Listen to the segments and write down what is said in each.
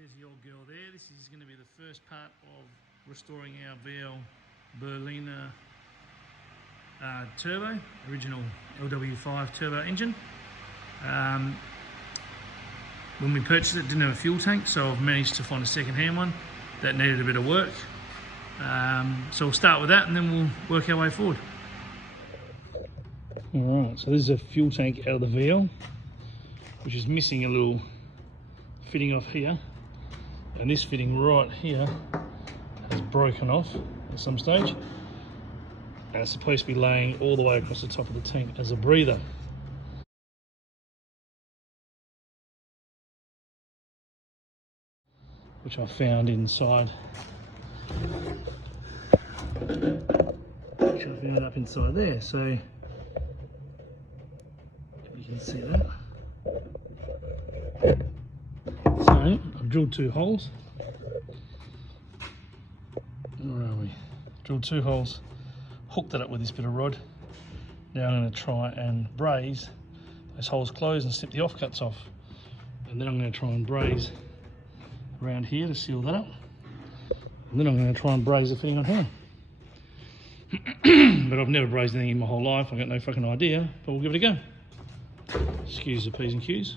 there's the old girl there. This is going to be the first part of restoring our VL Berlina turbo, original LW5 turbo engine. When we purchased it, didn't have a fuel tank, so I've managed to find a second-hand one that needed a bit of work. So we'll start with that and then we'll work our way forward. Alright, so this is a fuel tank out of the VL, which is missing a little fitting off here, and this fitting right here has broken off at some stage, and it's supposed to be laying all the way across the top of the tank as a breather. Which I found inside. Which I found up inside there, so you can see that. So I've drilled 2 holes. Where are we? Drilled 2 holes, hooked that up with this bit of rod. Now I'm going to try and braze those holes closed and snip the offcuts off. And then I'm going to try and braze around here to seal that up. And then I'm going to try and braze the fitting on here. But I've never brazed anything in my whole life. I've got no fucking idea, but we'll give it a go. Excuse the P's and Q's.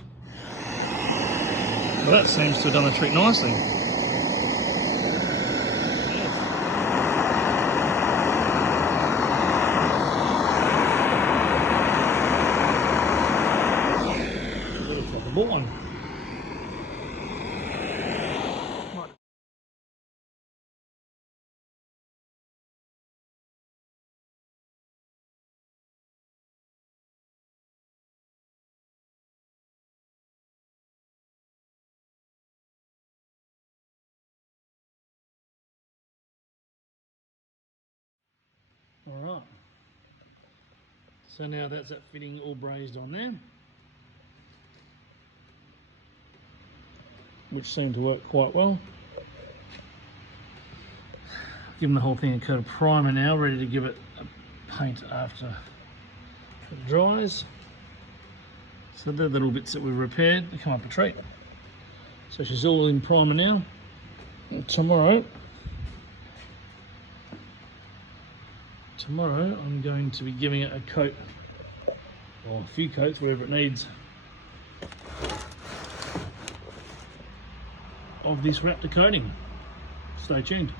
Well, that seems to have done the trick nicely. Looks like a bought one. Alright, so now that's that fitting all brazed on there, which seemed to work quite well. Given the whole thing a coat of primer now, ready to give it a paint after it dries. So the little bits that we've repaired, they come up a treat. So she's all in primer now. And tomorrow I'm going to be giving it a coat, or a few coats, wherever it needs, of this Raptor coating. Stay tuned.